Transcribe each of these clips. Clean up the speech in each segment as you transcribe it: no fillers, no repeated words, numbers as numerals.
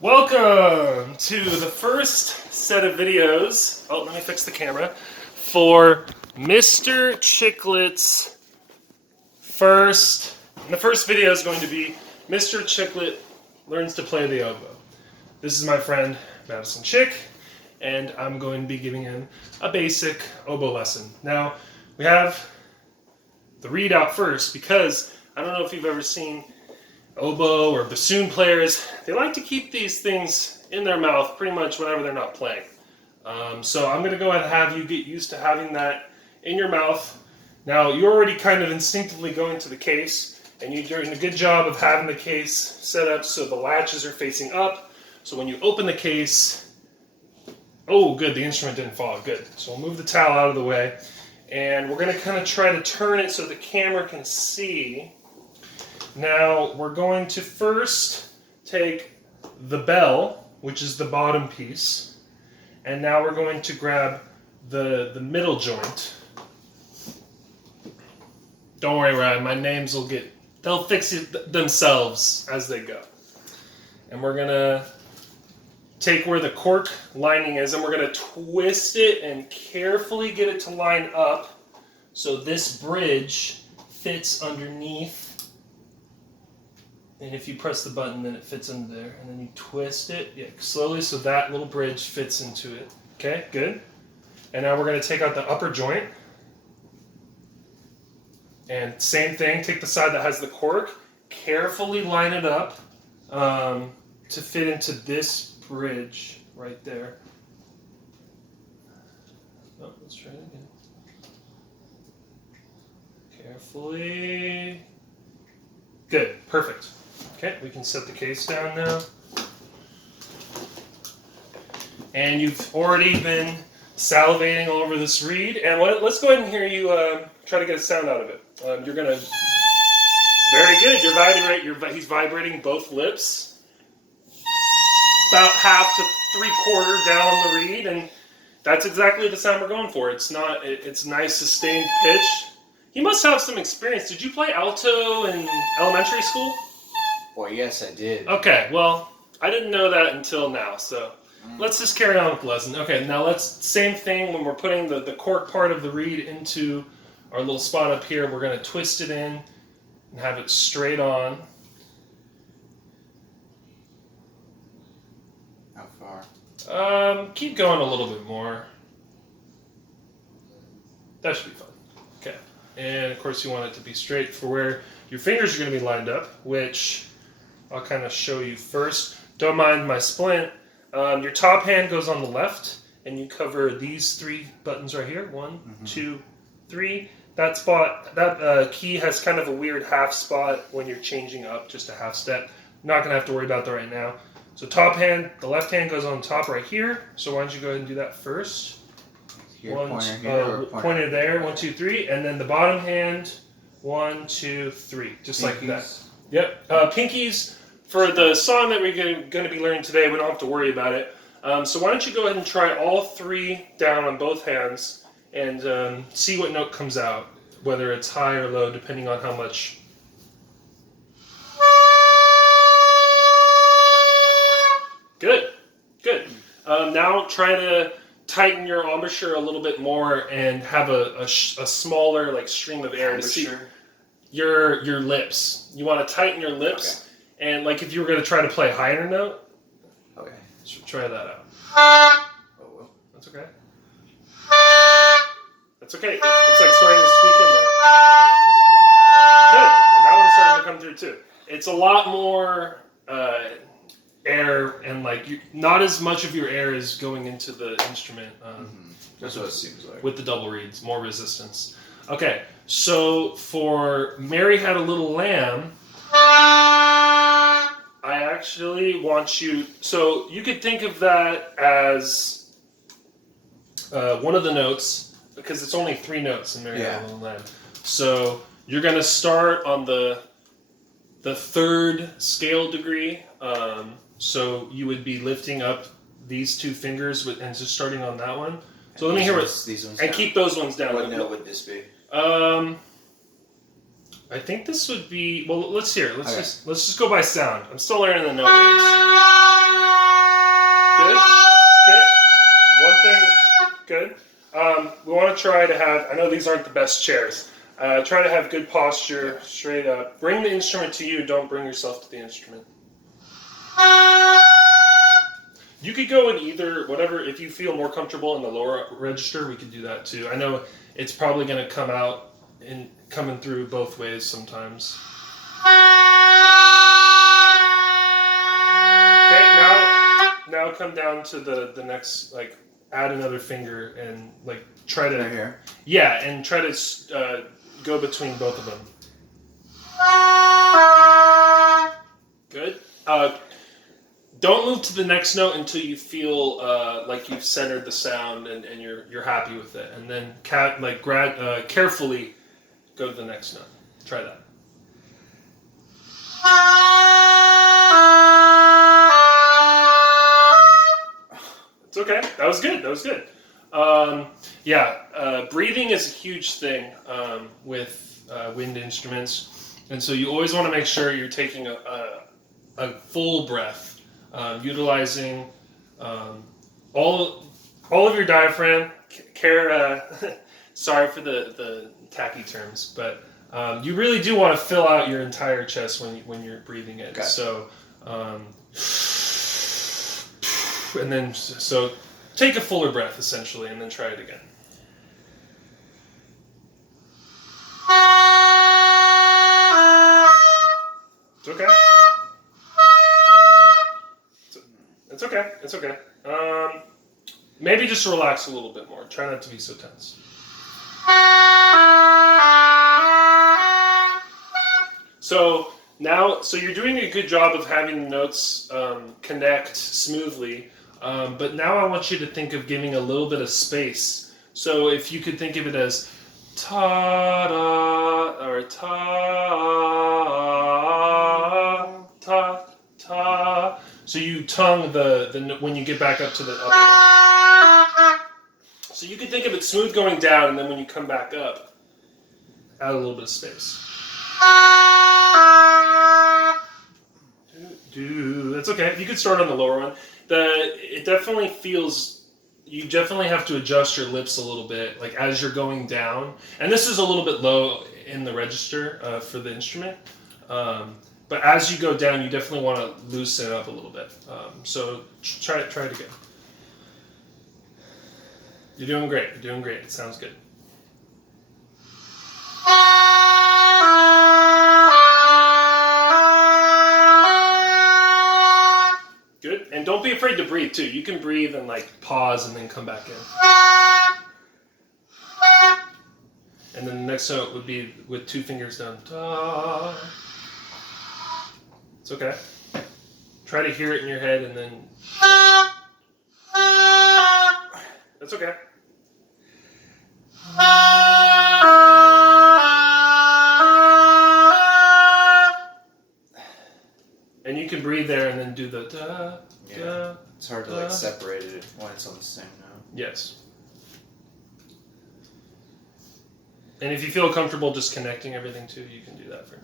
Welcome to the first set of videos. Oh, let me fix the camera. For Mr. Chicklets' the first video is going to be Mr. Chicklet learns to play the oboe. This is my friend Madison Chick, and I'm going to be giving him a basic oboe lesson. Now, we have the reed out first because I don't know if you've ever seen oboe or bassoon players. They like to keep these things in their mouth pretty much whenever they're not playing. So I'm going to go ahead and have you get used to having that in your mouth. Now, you're already kind of instinctively going to the case, and you're doing a good job of having the case set up so the latches are facing up. So when you open the case, oh good, the instrument didn't fall, good. So we'll move the towel out of the way, and we're going to kind of try to turn it so the camera can see. Now, we're going to first take the bell, which is the bottom piece, and now we're going to grab the middle joint. Don't worry, Ryan, my names they'll fix it themselves as they go. And we're going to take where the cork lining is, and we're going to twist it and carefully get it to line up so this bridge fits underneath. And if you press the button, then it fits under there. And then you twist it, slowly, so that little bridge fits into it. Okay, good. And now we're going to take out the upper joint. And same thing, take the side that has the cork, carefully line it up to fit into this bridge right there. Oh, let's try it again. Carefully. Good, perfect. Okay, we can set the case down now. And you've already been salivating all over this reed. And let's go ahead and hear you try to get a sound out of it. You're going to... Very good. He's vibrating both lips. About half to 3/4 down on the reed. And that's exactly the sound we're going for. It's nice sustained pitch. You must have some experience. Did you play alto in elementary school? Well, yes, I did. Okay, well, I didn't know that until now, so let's just carry on with the lesson. Okay, now same thing when we're putting the cork part of the reed into our little spot up here, we're going to twist it in and have it straight on. How far? Keep going a little bit more. That should be fun. Okay. And of course you want it to be straight for where your fingers are going to be lined up, which I'll kind of show you first. Don't mind my splint. Your top hand goes on the left, and you cover these 3 buttons right here. 1, 2, 3. That spot, that key has kind of a weird half spot when you're changing up, just a half step. Not going to have to worry about that right now. So top hand, the left hand goes on top right here. So why don't you go ahead and do that first. Here, pointer here, pointer there, 1, 2, 3, and then the bottom hand, 1, 2, 3, just Pinkies. like that. Yep. Pinkies, for the song that we're going to be learning today, we don't have to worry about it. So why don't you go ahead and try all 3 down on both hands and see what note comes out, whether it's high or low, depending on how much. Good, good. Now try to tighten your embouchure a little bit more and have a smaller like stream of air to see your lips. You want to tighten your lips, and like if you were going to try to play a higher note. Okay. Try that out. Oh well. That's okay. That's okay. It's like starting to squeak in there. Good. And that one's starting to come through too. It's a lot more air, and like not as much of your air is going into the instrument. That's what it seems like. With the double reeds, more resistance. Okay, so for Mary Had a Little Lamb, I actually want you... So you could think of that as one of the notes, because it's only 3 notes in Mary Had a Little Lamb. So you're going to start on the 3rd scale degree. So you would be lifting up these 2 fingers and just starting on that one. So let me hear these ones and down. keep those ones down. What note would this be? I think this would be... Well, let's hear it. Let's just go by sound. I'm still learning the note names. want to try to have, I know these aren't the best chairs, try to have good posture, straight up. Bring the instrument to you, don't bring yourself to the instrument. You could go in either, whatever, if you feel more comfortable in the lower register, we could do that too. I know it's probably going to come out in coming through both ways sometimes. Okay, now come down to the next, like, add another finger and, like, try to... Right here? Yeah, and try to go between both of them. Good. Don't move to the next note until you feel like you've centered the sound and you're happy with it. And then carefully go to the next note. Try that. It's okay. That was good. That was good. Breathing is a huge thing with wind instruments. And so you always want to make sure you're taking a full breath. Utilizing all of your diaphragm. Sorry for the tacky terms, but you really do want to fill out your entire chest when you're breathing in. Okay. So, and then take a fuller breath essentially, and then try it again. It's okay. It's okay. It's okay. Maybe just relax a little bit more. Try not to be so tense. So you're doing a good job of having the notes connect smoothly, but now I want you to think of giving a little bit of space. So if you could think of it as ta-da or ta-ta. So you tongue the when you get back up to the upper note. So you can think of it smooth going down, and then when you come back up, add a little bit of space. That's okay. You could start on the lower one. It definitely feels. You definitely have to adjust your lips a little bit, like as you're going down. And this is a little bit low in the register for the instrument. But as you go down, you definitely want to loosen it up a little bit. So try it again. You're doing great. You're doing great. It sounds good. Good. And don't be afraid to breathe too. You can breathe and like pause and then come back in. And then the next note would be with 2 fingers down. Ta. It's okay. Try to hear it in your head and then... That's okay. And you can breathe there and then do the da, da. It's hard to like separate it when it's on the same note. Yes. And if you feel comfortable just connecting everything too, you can do that for now.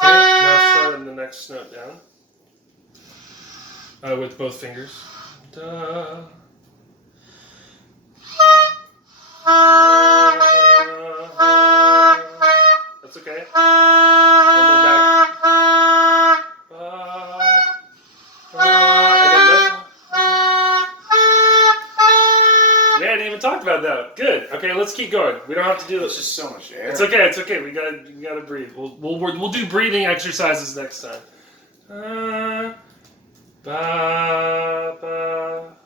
Okay, now start on the next note down. With both fingers. Da. That's okay. And then back. We hadn't even talked about that. Good. Okay, let's keep going. We don't have to do this. There's just so much air. It's okay. It's okay. We gotta breathe. We'll do breathing exercises next time.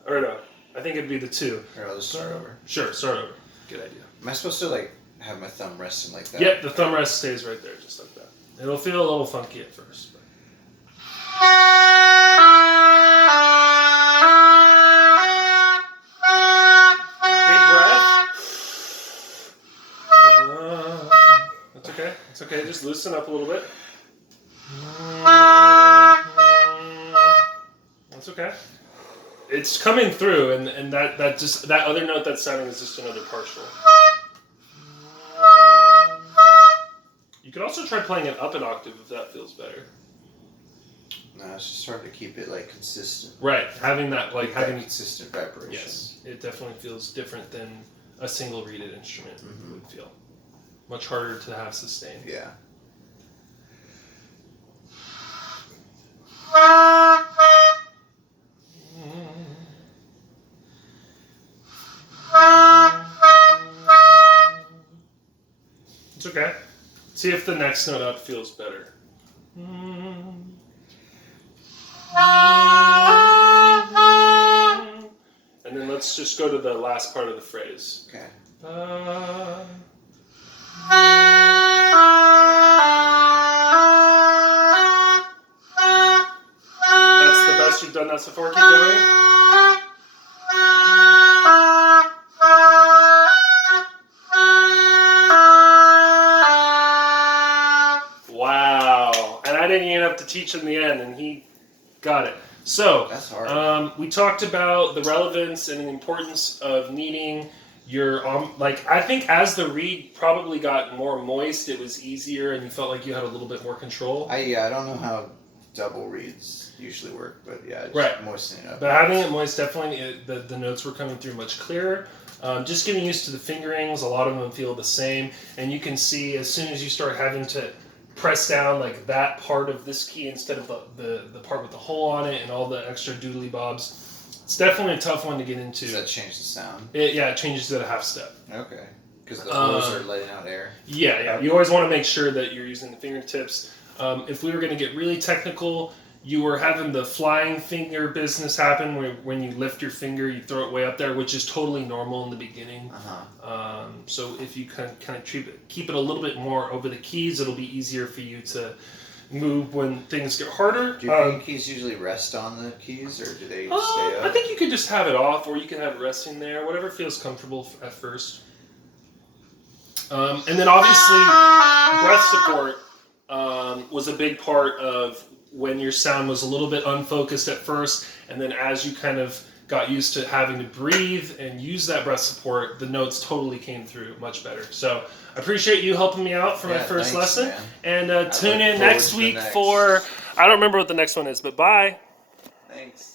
Or no, I think it'd be the 2. Here, I'll just start over. Sure, start over. Good idea. Am I supposed to like have my thumb resting like that? Yep, the thumb rest stays right there, just like that. It'll feel a little funky at first. But... Big breath. That's okay. It's okay. Just loosen up a little bit. That's okay. It's coming through, and that other note that's sounding is just another partial. You could also try playing it up an octave if that feels better. No, it's just hard to keep it like consistent. Right, having that like Keep having that consistent vibration. yes, it definitely feels different than a single reeded instrument Mhm. would feel. Much harder to have sustain. Yeah. It's okay. See if the next note up feels better. And then let's just go to the last part of the phrase. Okay. That's the best you've done that so far. Keep going. Wow. And I didn't even have to teach him the end, and he got it. So, That's hard. we talked about the relevance and the importance of kneading your, like, I think as the reed probably got more moist, it was easier and you felt like you had a little bit more control. I don't know how double reeds usually work, but yeah, just Right. moistening it up. But having it moist, definitely, the notes were coming through much clearer. Just getting used to the fingerings, a lot of them feel the same. And you can see as soon as you start having to press down like that part of this key instead of the part with the hole on it and all the extra doodly bobs, it's definitely a tough one to get into. Does that change the sound? It changes to a half step. Okay. Because the holes are letting out air. Yeah. You always want to make sure that you're using the fingertips. If we were going to get really technical, you were having the flying finger business happen where when you lift your finger, you throw it way up there, which is totally normal in the beginning. So if you kind of keep it a little bit more over the keys, it'll be easier for you to move when things get harder. Do your keys usually rest on the keys, or do they stay up? I think you could just have it off, or you can have it resting there, whatever feels comfortable at first. And then obviously, breath support was a big part of when your sound was a little bit unfocused at first, and then as you kind of got used to having to breathe and use that breath support, the notes totally came through much better. So I appreciate you helping me out for my first lesson. Man. And tune in next week next. for, I don't remember what the next one is, but bye. Thanks.